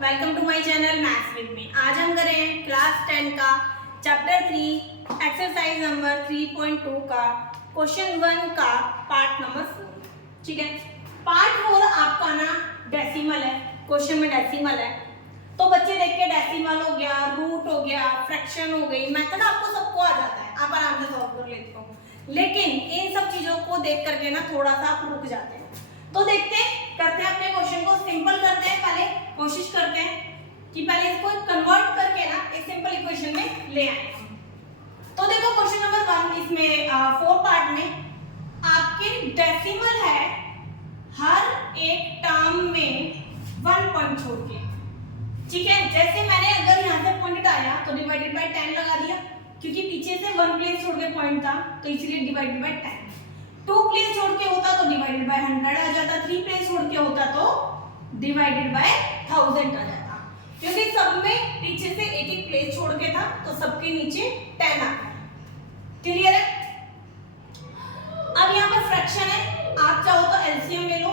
Welcome to my channel maths with me. आज हम कर रहे हैं क्लास 10 का चैप्टर 3 एक्सरसाइज नंबर 3.2 का क्वेश्चन 1 का पार्ट नंबर 4। ठीक है, पार्ट 4 आपका ना डेसिमल है, क्वेश्चन में डेसिमल है। तो बच्चे देख के डेसिमल हो गया, रूट हो गया, फ्रैक्शन हो गई, मेथड आपको सबको आ जाता है, आप आराम से सॉल्व कर लेते हो। लेकिन इन सब चीजों को देख करके ना थोड़ा सा आप रुक जाते हैं। तो देखते हैं, करते हैं अपने क्वेश्चन को सिंपल करते हैं। पहले कोशिश करते हैं कि पहले इसको कन्वर्ट करके ना एक सिंपल इक्वेशन में ले आए। तो देखो क्वेश्चन नंबर 1 इसमें 4 पार्ट में आपके डेसिमल है हर एक टर्म में 1 पॉइंट छोड़ के। ठीक है, जैसे मैंने अगर यहाँ से पॉइंट आया तो डिवाइडेड बाय 10 लगा दिया, क्योंकि पीछे से 1 प्लेस छोड़ के पॉइंट था तो इसलिए डिवाइडेड बाय 10। 2 प्लेस छोड़ के होता तो डिवाइडेड बाय 100 आ जाता, 3 प्लेस छोड़ के होता तो डिवाइडेड बाय 1000 आ जाता, क्योंकि सब में पीछे से एक एक प्लेस छोड़ के था तो सबके नीचे 10 आ गया। क्लियर है? अब यहाँ पर फ्रैक्शन है, आप चाहो तो एलसीएम ले लो।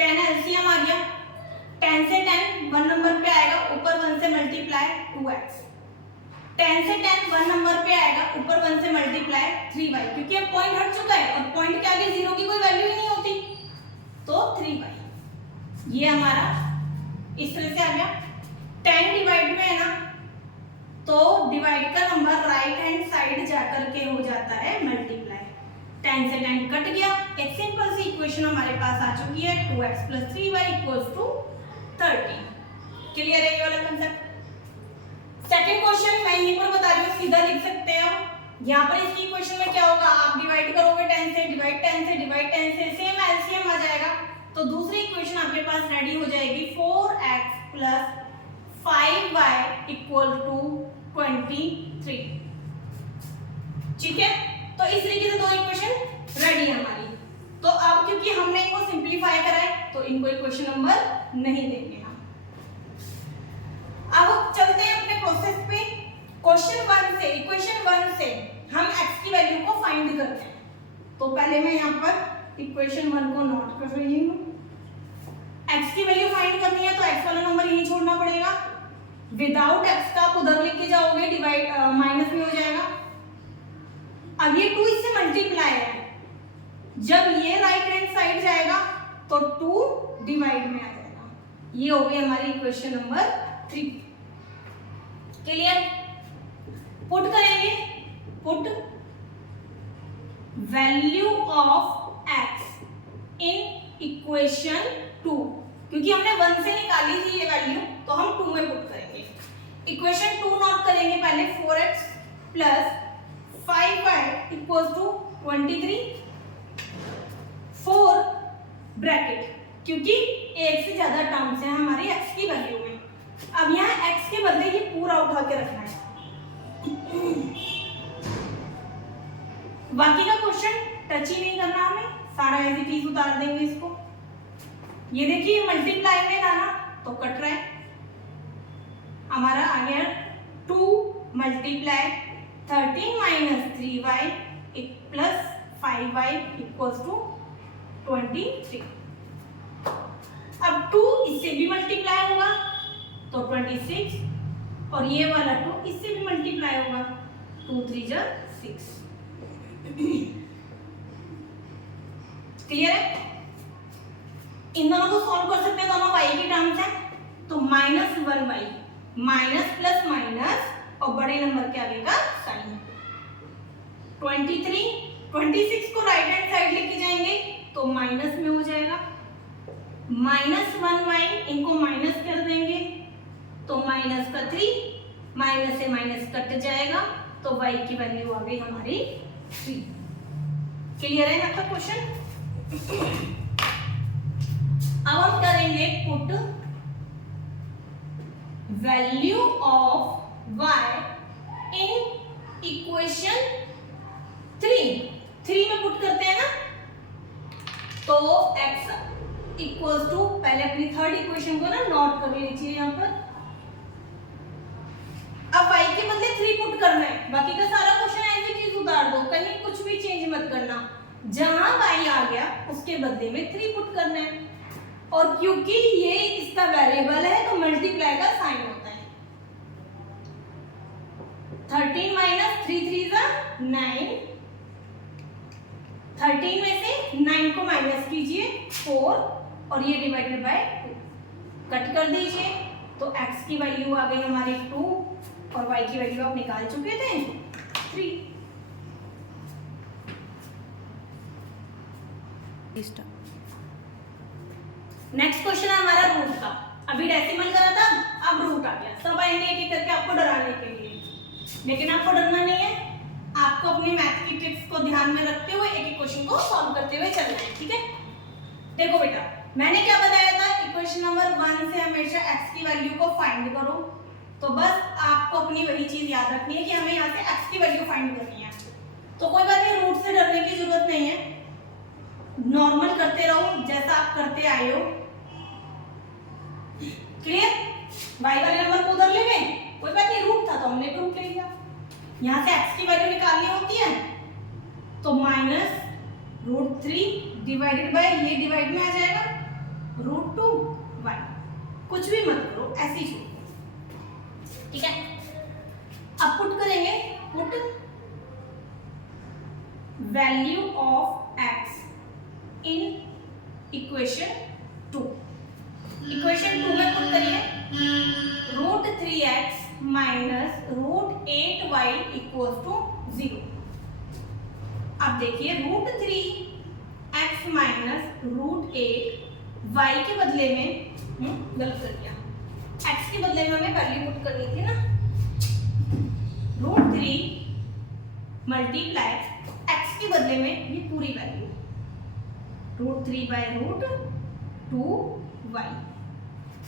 10 एलसीएम आ गया, 10 से 10 1 नंबर पे आएगा, ऊपर 1 से मल्टीप्लाई 2x। 10 से 10 1 नंबर पे आएगा, ऊपर 1 से मल्टीप्लाई 3y, क्योंकि अब पॉइंट हट चुका है और पॉइंट के आगे 0 की कोई वैल्यू ही नहीं होती, तो 3y। ये हमारा इस तरह से आ गया। 10 डिवाइड में है ना, तो डिवाइड का नंबर राइट हैंड साइड जाकर के हो जाता है मल्टीप्लाई। 10 से 10 कट गया, एक सिंपल सी इक्वेशन हमारे पास आ चुकी है 2x + 3y = 30। क्लियर है ये वाला कांसेप्ट? सेकंड क्वेश्चन मैं यहीं पर बता रही हूँ, सीधा लिख सकते हैं हम। यहाँ पर इसकी इक्वेशन में क्या होगा, आप डिवाइड करोगे 10 से, डिवाइड 10 से, डिवाइड 10 से, सेम एलसीएम आ जाएगा। तो दूसरी इक्वेशन आपके पास रेडी हो जाएगी 4x + 5y = 23। ठीक है, तो इस तरीके से दो इक्वेशन रेडी है हमारी। तो अब क्योंकि हमने इनको सिंपलीफाई करा है तो इनको इक्वेशन नंबर नहीं देंगे हम। अब चलते हैं अपने प्रोसेस पे। क्वेश्चन 1 से, इक्वेशन 1 से हम x की वैल्यू को फाइंड करते हैं। तो पहले मैं यहाँ पर इक्वेशन 1 को नोट कर रही हूँ। x की वैल्यू फाइंड करनी है तो x वाला नंबर यही छोड़ना पड़ेगा। विदाउट x का आप उधर लिख के जाओगे, डिवाइड माइनस में हो जाएगा। अब ये 2 इससे मल्टीप्लाई है, जब ये राइट हैंड साइड जाएगा तो 2 डिवाइड में आ जाएगा। ये हो गई हमारी इक्वेशन नंबर 3। क्लियर? पुट करेंगे, put value of x in equation 2, क्योंकि हमने 1 से निकाली थी ये वैल्यू तो हम 2 में पुट करेंगे। इक्वेशन 2 नोट करेंगे पहले, 4x + 5y = 23। 4 ब्रैकेट, क्योंकि एक से ज्यादा टर्म्स है हमारी x की वैल्यू में। अब यहाँ x के बदले ये पूरा उठा के रखना है। बाकी का क्वेश्चन टच ही नहीं करना हमें, सारा ऐसी चीज उतार देंगे इसको। ये देखिए मल्टीप्लाई में था ना तो कट रहा है, हमारा आ गया 2 × 13 - 3y + 5y = 23। अब 2 इससे भी मल्टीप्लाई होगा तो 26, और ये वाला 2 इससे भी मल्टीप्लाई होगा, 2 × 3 = 6। क्लियर है? इन दोनों को सॉल्व कर सकते हैं, दोनों y की टर्म्स हैं, तो -1y, माइनस प्लस माइनस और बड़े नंबर के आगे का साइन। 23, 26 को राइट हैंड साइड लेके जाएंगे तो माइनस में हो जाएगा। -1y, इनको माइनस कर देंगे तो -3, माइनस से माइनस कट जाएगा तो y की वैल्यू आ गई हमारी 3। क्लियर है आपका क्वेश्चन? अब हम करेंगे put value of y in equation 3 में पुट करते हैं ना, तो x = पहले अपनी थर्ड इक्वेशन को ना नोट कर लीजिए यहाँ पर। अब y के बदले 3 पुट करना है, बाकी का सारा क्वेश्चन ऐसी चीज उतार दो, कहीं कुछ भी चेंज मत करना। जहां y आ गया उसके बदले में 3 पुट करना है। और क्योंकि ये इसका वेरिएबल है तो मल्टीप्लाई का साइन होता है। 13 माइनस 3 3 9, 13 में से 9 को माइनस कीजिए 4 और ये डिवाइडेड बाय 2 कट कर दीजिए तो x की वैल्यू आ गई हमारी 2 और y की वैल्यू आप निकाल चुके थे 3। नेक्स्ट क्वेश्चन है हमारा रूट का। अभी डेसिमल करा था, अब रूट आ गया। सब आएंगे एक एक करके आपको डराने के लिए, लेकिन आपको डरना नहीं है। आपको अपनी मैथ की टिप्स को ध्यान में रखते हुए एक एक क्वेश्चन को सॉल्व करते हुए चलना है, ठीक है। देखो बेटा, मैंने क्या बताया था, इक्वेशन नंबर 1 से हमेशा x की वैल्यू को फाइंड करो। तो बस आपको अपनी वही चीज याद रखनी है कि हमें यहाँ से x की वैल्यू फाइंड करनी है। तो कोई बात नहीं, रूट से डरने की जरूरत नहीं है, नॉर्मल करते रहो जैसा आप करते आए हो। क्लियर? y वाले नंबर को उधर ले गए, कोई बात नहीं, रूट था तो हमने रूट ले लिया। यहाँ से x की वैल्यू निकालनी होती है तो -√3 डिवाइडेड बाय ये डिवाइड में आ जाएगा √2y। कुछ भी मत करो, ऐसे ही छोड़ो, ठीक है। अब पुट करेंगे, put value of x in equation 2। Equation 2 में पुट करिए √3x minus √8y equal to 0। अब देखिए √3x माइनस √8y के बदले में गलत कर दिया, x के बदले में हमें वैल्यू पुट करनी थी ना, √3 मल्टीप्लाई x के बदले में ये पूरी वैल्यू √3 बाय √2y।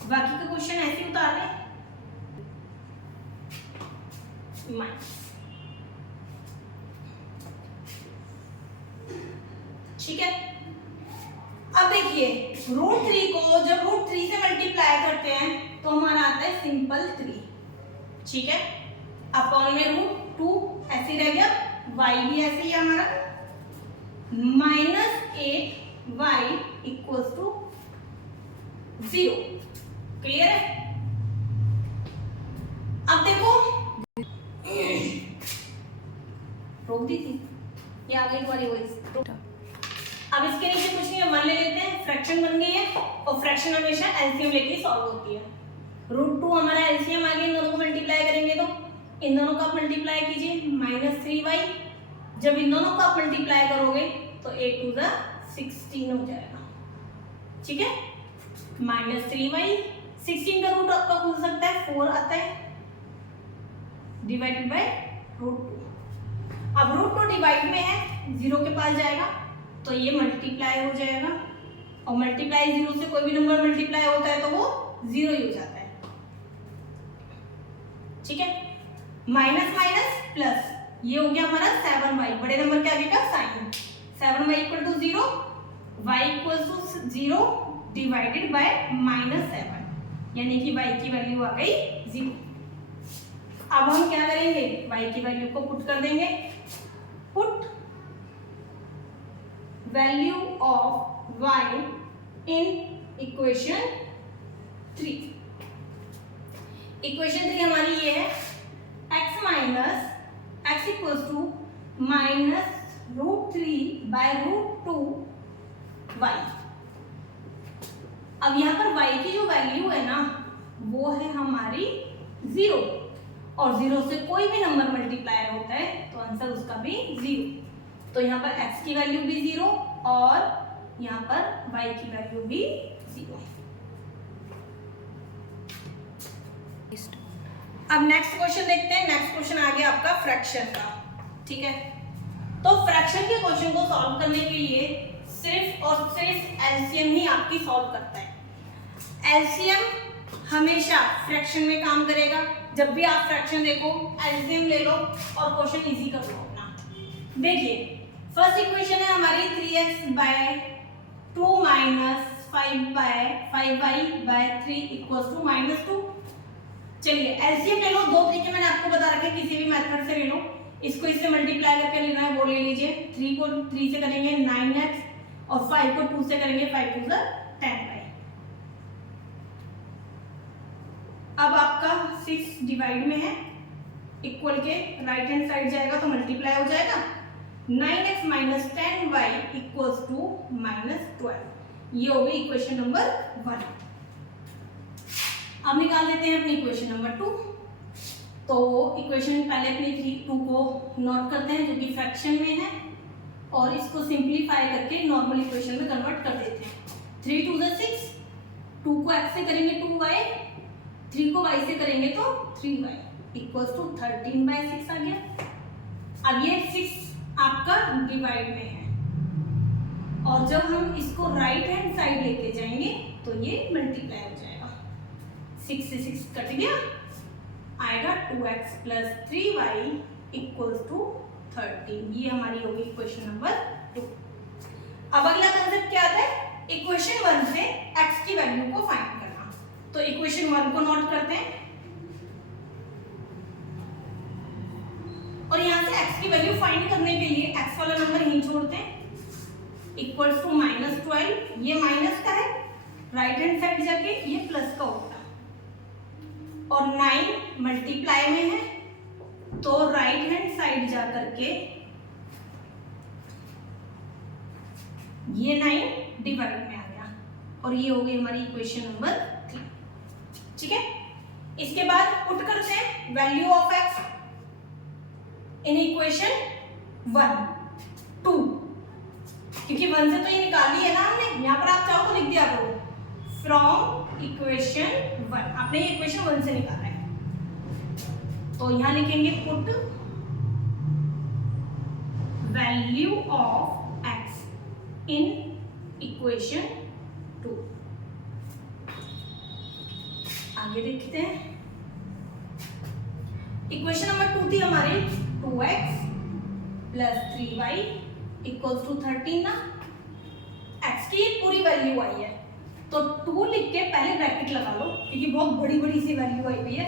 बाकी का क्वेश्चन ऐसे उतार लें, माइनस, ठीक है। अब देखिए √3 को जब √3 से मल्टीप्लाई करते हैं तो हमारा आता है सिंपल 3, ठीक है। अपॉन में √2 ऐसे रह गया, y भी ऐसे ही हमारा -8y इक्वल्स टू 0। क्लियर है? अब देखो रोक दी थी, ये आ गई वाली वॉइस। अब इसके नीचे कुछ नहीं, मान ले लेते हैं, फ्रैक्शन बन गई है और फ्रैक्शन हमेशा एलसीएम लेके सॉल्व होती है। √2 हमारा एलसीएम आ गया, इन दोनों को मल्टीप्लाई करेंगे तो इन दोनों का मल्टीप्लाई कीजिए -3y। जब इन दोनों का मल्टीप्लाई करोगे तो 8 2 16 हो जाएगा, ठीक है। -3y, 16 का रूट आपका खुल सकता है 4 आता है, डिवाइडेड बाय √2। अब √2 डिवाइड में है, 0 के पास जाएगा तो ये मल्टीप्लाई हो जाएगा, और मल्टीप्लाई 0 से कोई भी नंबर मल्टीप्लाई होता है तो वो 0 ही हो जाता है, ठीक है। माइनस माइनस प्लस, ये हो गया हमारा 7y, बड़े नंबर के आगे का sign, 7y equal to 0, y equal to 0 divided by -7, यानी कि y की वैल्यू आ गई 0। अब हम क्या करेंगे, y की वैल्यू को पुट कर देंगे, put value of y in equation 3। Equation 3 हमारी ये है, x minus x equals to -√3 by √2y। अब यहाँ पर y की जो वैल्यू है ना वो है हमारी 0, और 0 से कोई भी नंबर मल्टीप्लाई होता है तो आंसर उसका भी 0। तो यहाँ पर x की वैल्यू भी 0 और यहाँ पर y की वैल्यू भी 0। अब नेक्स्ट क्वेश्चन देखते हैं। नेक्स्ट क्वेश्चन आ गया आपका फ्रैक्शन का, ठीक है। तो फ्रैक्शन के क्वेश्चन को सॉल्व करने के लिए सिर्फ और सिर्फ एलसीएम ही आपकी सॉल्व करता है। एलसीएम हमेशा फ्रैक्शन में काम करेगा। जब भी आप फ्रैक्शन देखो एलसीएम ले लो और क्वेश्चन इजी कर लो अपना। देखिए फर्स्ट इक्वेशन है हमारी 3x by 2 minus 5y by 3 equals to -2। चलिए एलसीएम ले लो, दो तरीके मैंने आपको बता रखे, किसी भी मेथड से ले लो। इसको इससे मल्टीप्लाई करके लेना है वो ले लीजिए। 3 को 3 से करेंगे 9x और 5 को 2 से करेंगे 5 2 10y। 6 डिवाइड में है, इक्वल के राइट हैंड साइड जाएगा तो मल्टीप्लाई हो जाएगा, 9x minus 10y equals to -12। ये हो गई इक्वेशन नंबर 1। अब निकाल लेते हैं अपनी इक्वेशन नंबर 2। तो इक्वेशन पहले अपनी 2 को नोट करते हैं जो कि फ्रैक्शन में है, और इसको सिंप्लीफाई करके नॉर्मल इक्वेशन में कन्वर्ट कर देते हैं। 3 2 6, 2 को x से करेंगे 2y, 3 को y से करेंगे तो 3y इक्वल्स टू 13/6 आ गया। अब ये 6 आपका डिवाइड में है, और जब हम इसको राइट हैंड साइड लेके जाएंगे तो ये मल्टीप्लाई हो जाएगा। 6 से 6 कट गया, आएगा 2x plus 3y equals to 13। ये हमारी होगी इक्वेशन नंबर 2। अब अगला कंसेप्ट क्या आता है, इक्वेशन 1 से x की वैल्यू को फाइंड करना। तो इक्वेशन 1 को नोट करते हैं, और यहाँ से x की वैल्यू फाइंड करने के लिए x वाला नंबर यहीं छोड़ते हैं, इक्वल्स टू -12। ये माइनस का है, राइट हैंड साइड जाके ये प्लस का होगा, और 9 मल्टीप्लाई में है तो राइट हैंड साइड जा करके ये 9 डिवाइड में आ गया, और ये हो गई हमारी इक्वेशन नंबर 3। ठीक है, इसके बाद पुट करते हैं value of x in equation 1 2, क्योंकि 1 से तो ये निकाली है ना हमने। यहाँ पर आप चाहो तो लिख दिया करो फ्रॉम इक्वेशन 1, आपने ये इक्वेशन 1 से निकाला है, तो यहाँ लिखेंगे put value of x in equation 2। आगे देखते हैं, इक्वेशन नंबर 2 थी हमारी 2x plus 3y equals to 13 ना। x की पूरी वैल्यू आई है तो 2 लिख के पहले ब्रैकेट लगा लो, क्योंकि बहुत बड़ी बड़ी सी वैल्यू आई हुई है,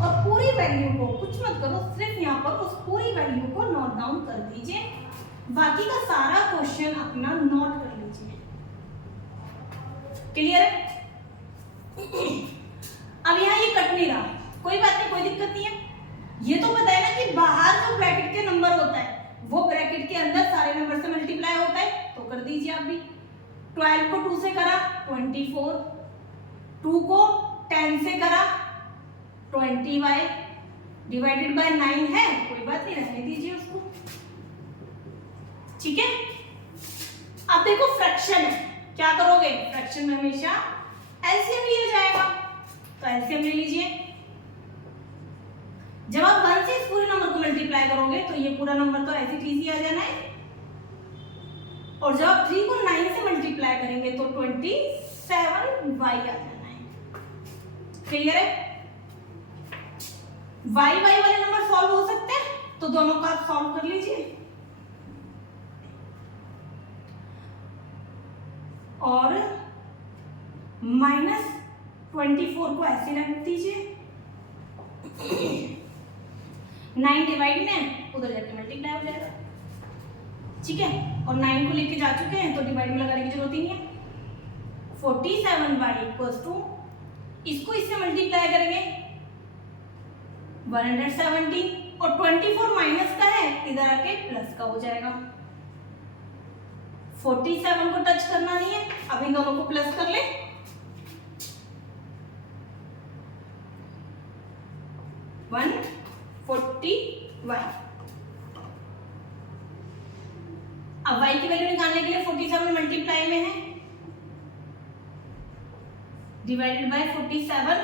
और पूरी वैल्यू को कुछ मत करो, सिर्फ यहाँ पर उस पूरी वैल्यू को नोट डाउन कर दीजिए, बाकी का सारा क्वेश्चन अपना नोट कर लीजिए। क्लियर है? अब यहाँ ये कट नहीं रहा, कोई बात नहीं, कोई दिक्कत नहीं है। ये तो पता है ना कि बाहर जो ब्रैकेट के नंबर होता है वो ब्रैकेट के अंदर सारे नंबर से मल्टीप्लाई होता है, तो कर दीजिए आप भी। 12 को 2 से करा 24, 2 को 10 से करा 20y डिवाइडेड बाय 9 है, कोई बात नहीं, रहने दीजिए उसको। ठीक है, अब देखो फ्रैक्शन है, क्या करोगे, फ्रैक्शन में हमेशा एलसीएम लिया जाएगा, तो एलसीएम ले लीजिए। जब आप 1 से इस पूरे नंबर को मल्टीप्लाई करोगे तो ये पूरा नंबर तो ऐसे ही आ जाना है, और जब आप 3 को 9 से मल्टीप्लाई करेंगे तो 27y आ जाना है। क्लियर है? y वाले नंबर सॉल्व हो सकते हैं, तो दोनों का आप सॉल्व कर लीजिए, और -24 को ऐसे रख दीजिए, 9 डिवाइड में उधर जाके मल्टीप्लाई हो जाएगा। ठीक है, और 9 को लेके जा चुके हैं तो डिवाइड में लगाने की जरूरत ही नहीं है। 47y इक्वल्स टू, इसको इससे मल्टीप्लाई करेंगे 117, और 24 माइनस का है, इधर आके प्लस का हो जाएगा। 47 को टच करना नहीं है, अब इन दोनों को प्लस कर ले, 140y। अब y की वैल्यू निकालने के लिए 47 मल्टीप्लाई में है, डिवाइडेड बाय 47।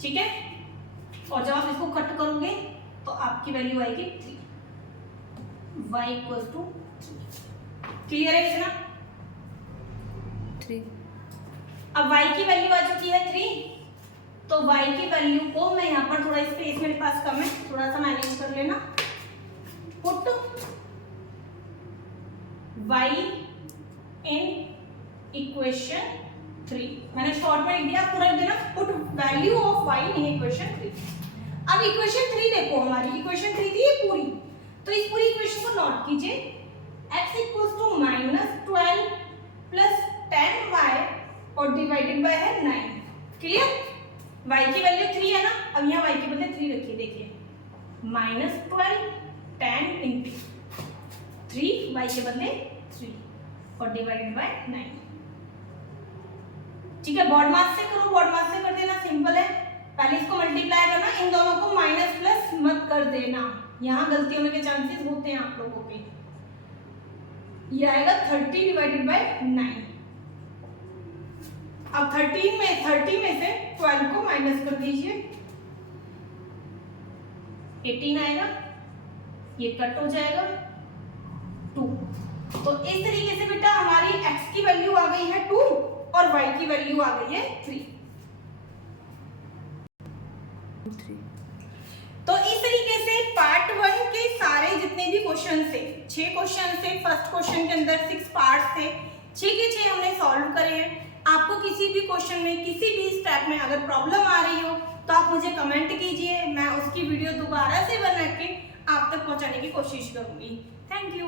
ठीक है, और जब आप इसको कट करोगे तो आपकी वैल्यू आएगी 3, y इक्वल्स टू 3। क्लियर है इतना? 3। अब y की वैल्यू आ चुकी है 3, तो y की वैल्यू को मैं यहाँ पर थोड़ा स्पेस मेरे पास कम है, थोड़ा सा मैनेज कर लेना। पुट y इन इक्वेशन 3, मैंने शॉर्ट में लिख दिया, पूरा लिख देना, put value of y in equation 3। अब इक्वेशन 3 देखो, हमारी इक्वेशन 3 थी ये पूरी, तो इस पूरी इक्वेशन को नोट कीजिए, x equals to -12 plus 10y और डिवाइडेड बाय है 9। क्लियर? y की वैल्यू 3 है ना, अब यहाँ y के बदले 3 रखिए, देखिए -12 tan इंटू 3 y के बदले 3 और डिवाइडेड बाय 9। ठीक है, बॉड मास से करो, बॉड मास से कर देना, सिंपल है। पहले इसको मल्टीप्लाई करना, इन दोनों को माइनस प्लस मत कर देना, यहाँ गलती होने के चांसेस होते हैं आप लोगों के। ये आएगा 30 डिवाइडेड बाय 9। अब 30 में से 12 को माइनस कर दीजिए, 18 आएगा, ये कट हो जाएगा 2। तो इस तरीके से बेटा हमारी x की वैल्यू आ गई है 2 और y की वैल्यू आ गई है 3। तो इस तरीके से पार्ट 1 के सारे जितने भी क्वेश्चन थे, 6 क्वेश्चन थे, फर्स्ट क्वेश्चन के अंदर 6 पार्ट्स थे, 6 के 6 हमने सॉल्व करे हैं। आपको किसी भी क्वेश्चन में किसी भी स्टेप में अगर प्रॉब्लम आ रही हो तो आप मुझे कमेंट कीजिए, मैं उसकी वीडियो दोबारा से बना के आप तक पहुंचाने की कोशिश करूंगी। Thank you.